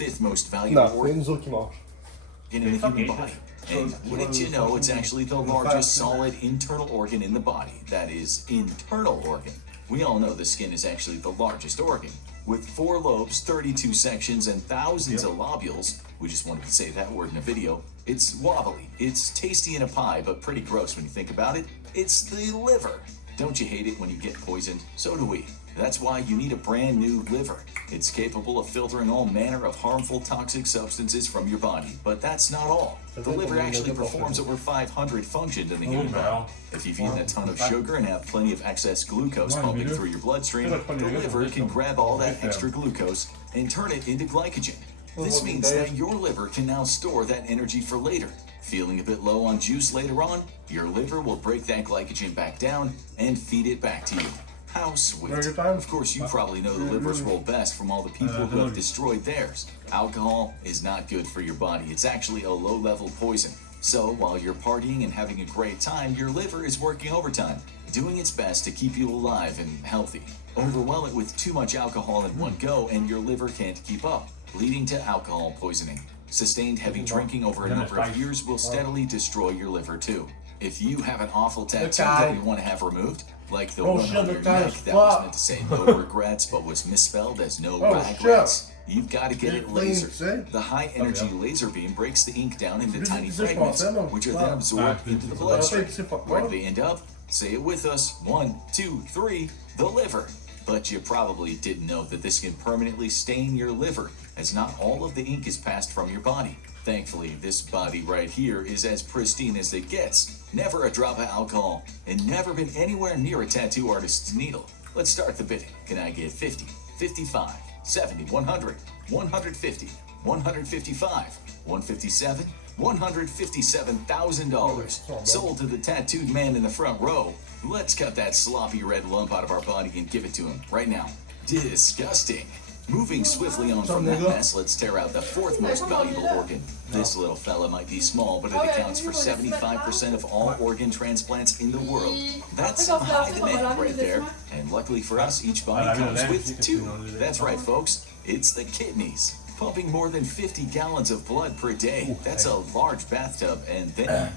fifth most valuable Non, c'est organ nous autres qui mangent. in the human body. And wouldn't you know, it's actually the largest solid internal organ in the body. That is, internal organ. We all know the skin is actually the largest organ. With 4 lobes, 32 sections, and thousands of lobules, we just wanted to say that word in a video. It's wobbly. It's tasty in a pie, but pretty gross when you think about it. It's the liver. Don't you hate it when you get poisoned? So do we. That's why you need a brand new liver. It's capable of filtering all manner of harmful toxic substances from your body. But that's not all. The liver actually performs over 500 functions in the human body. If you've eaten a ton of sugar and have plenty of excess glucose pumping through your bloodstream, the liver can grab all that extra glucose and turn it into glycogen. This means that your liver can now store that energy for later. Feeling a bit low on juice later on, your liver will break that glycogen back down and feed it back to you. How sweet. Of course, you probably know the liver's role best from all the people who have destroyed theirs. Alcohol is not good for your body. It's actually a low-level poison. So while you're partying and having a great time, your liver is working overtime, doing its best to keep you alive and healthy. Overwhelm it with too much alcohol in one go and your liver can't keep up, leading to alcohol poisoning. Sustained heavy drinking over a number of years will steadily destroy your liver too. If you have an awful tattoo that you want to have removed, like the one on your neck that was meant to say no regrets but was misspelled as no regrets, you've got to get it lasered. The high energy laser beam breaks the ink down into tiny fragments, which are then absorbed into the bloodstream. Where do they end up? Say it with us. 1, 2, 3, the liver. But you probably didn't know that this can permanently stain your liver, as not all of the ink is passed from your body. Thankfully, this body right here is as pristine as it gets. Never a drop of alcohol, and never been anywhere near a tattoo artist's needle. Let's start the bidding. Can I get 50, 55, 70, 100, 150, 155, 157, $157,000. Sold to the tattooed man in the front row. Let's cut that sloppy red lump out of our body and give it to him right now. Disgusting. Moving swiftly on from that mess, let's tear out the 4th most valuable organ. This little fella might be small, but it accounts for 75% of all organ transplants in the world. That's some high demand right there. And luckily for us, each body comes with 2. That's right, folks. It's the kidneys. Pumping more than 50 gallons of blood per day. That's a large bathtub, and then...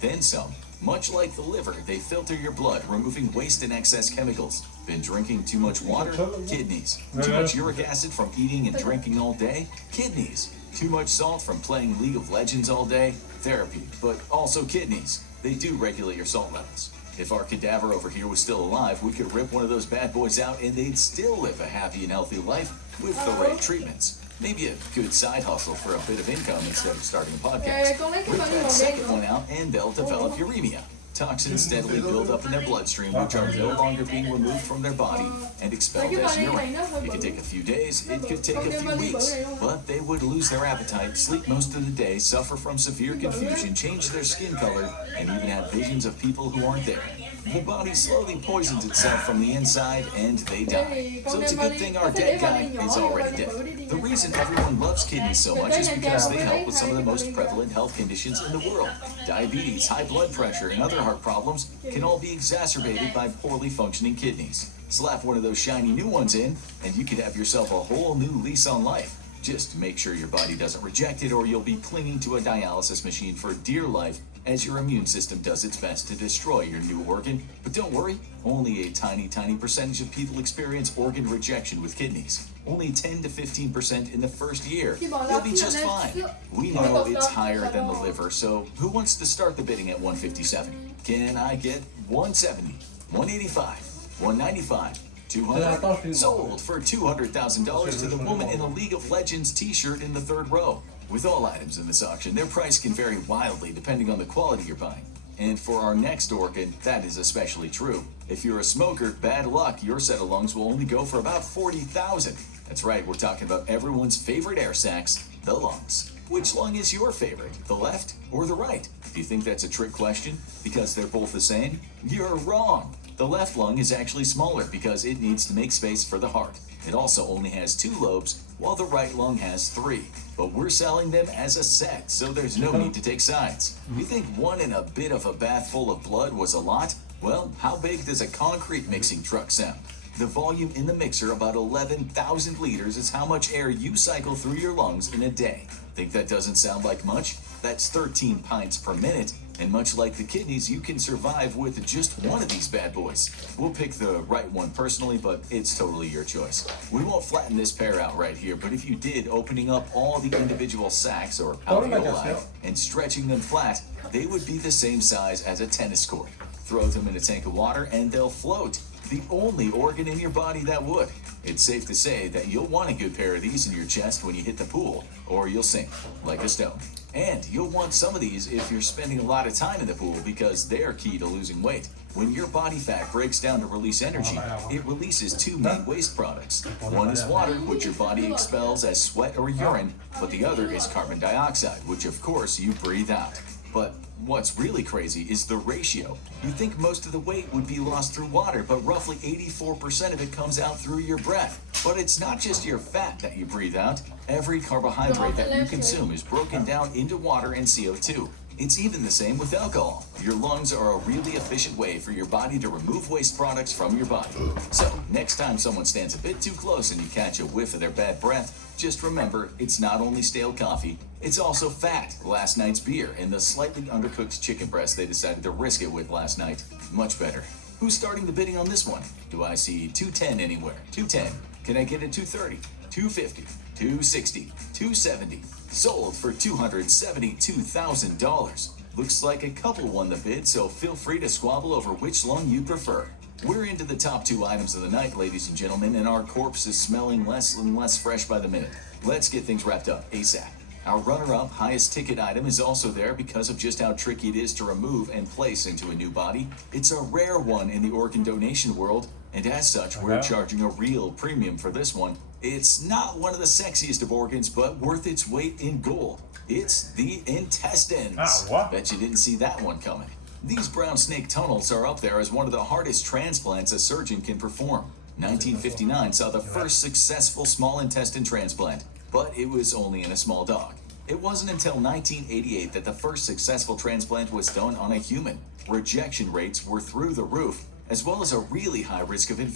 Then some. Much like the liver, they filter your blood, removing waste and excess chemicals. Been drinking too much water? Kidneys. Too much uric acid from eating and drinking all day? Kidneys. Too much salt from playing League of Legends all day? Therapy, but also kidneys. They do regulate your salt levels. If our cadaver over here was still alive, we could rip one of those bad boys out and they'd still live a happy and healthy life with the right treatments. Maybe a good side hustle for a bit of income instead of starting a podcast. Rip that second one out and they'll develop uremia. Toxins steadily build up in their bloodstream, which are no longer being removed from their body and expelled as urine. It could take a few days, it could take a few weeks, but they would lose their appetite, sleep most of the day, suffer from severe confusion, change their skin color, and even have visions of people who aren't there. The body slowly poisons itself from the inside and they die. So it's a good thing our dead guy is already dead. The reason everyone loves kidneys so much is because they help with some of the most prevalent health conditions in the world. Diabetes, high blood pressure, and other heart problems can all be exacerbated by poorly functioning kidneys. Slap one of those shiny new ones in, and you could have yourself a whole new lease on life. Just make sure your body doesn't reject it or you'll be clinging to a dialysis machine for dear life as your immune system does its best to destroy your new organ. But don't worry, only a tiny percentage of people experience organ rejection with kidneys. Only 10 to 15% in the first year. You'll be just fine. We know it's higher than the liver, so who wants to start the bidding at 157? Can I get 170, 185, 195, 200? Sold for $200,000 to the woman in the League of Legends t-shirt in the 3rd row. With all items in this auction, their price can vary wildly depending on the quality you're buying. And for our next organ, that is especially true. If you're a smoker, bad luck, your set of lungs will only go for about $40,000. That's right, we're talking about everyone's favorite air sacs, the lungs. Which lung is your favorite, the left or the right? Do you think that's a trick question? Because they're both the same? You're wrong. The left lung is actually smaller because it needs to make space for the heart. It also only has 2 lobes, while the right lung has 3. But we're selling them as a set, so there's no need to take sides. You think 1 and a bit of a bath full of blood was a lot? Well, how big does a concrete mixing truck sound? The volume in the mixer, about 11,000 liters, is how much air you cycle through your lungs in a day. Think that doesn't sound like much? That's 13 pints per minute, and much like the kidneys, you can survive with just one of these bad boys. We'll pick the right one personally, but it's totally your choice. We won't flatten this pair out right here, but if you did, opening up all the individual sacs or alveoli and stretching them flat, they would be the same size as a tennis court. Throw them in a tank of water and they'll float. The only organ in your body that would. It's safe to say that you'll want a good pair of these in your chest when you hit the pool, or you'll sink like a stone. And you'll want some of these if you're spending a lot of time in the pool, because they're key to losing weight. When your body fat breaks down to release energy, it releases 2 main waste products. One is water, which your body expels as sweat or urine, but the other is carbon dioxide, which of course you breathe out. But what's really crazy is the ratio. You think most of the weight would be lost through water, but roughly 84% of it comes out through your breath. But it's not just your fat that you breathe out. Every carbohydrate that you consume is broken down into water and CO2. It's even the same with alcohol. Your lungs are a really efficient way for your body to remove waste products from your body. So, next time someone stands a bit too close and you catch a whiff of their bad breath, just remember, it's not only stale coffee, it's also fat, last night's beer, and the slightly undercooked chicken breast they decided to risk it with last night. Much better. Who's starting the bidding on this one? Do I see 210 anywhere? 210. Can I get a 230? 250? 260? 270? Sold for $272,000. Looks like a couple won the bid, so feel free to squabble over which lung you prefer. We're into the top 2 items of the night, ladies and gentlemen, and our corpse is smelling less and less fresh by the minute. Let's get things wrapped up ASAP. Our runner-up highest ticket item is also there because of just how tricky it is to remove and place into a new body. It's a rare one in the organ donation world, and as such, we're charging a real premium for this one. It's not one of the sexiest of organs, but worth its weight in gold. It's the intestines. Bet you didn't see that one coming. These brown snake tunnels are up there as one of the hardest transplants a surgeon can perform. 1959 saw the first successful small intestine transplant, but it was only in a small dog. It wasn't until 1988 that the first successful transplant was done on a human. Rejection rates were through the roof, as well as a really high risk of infection.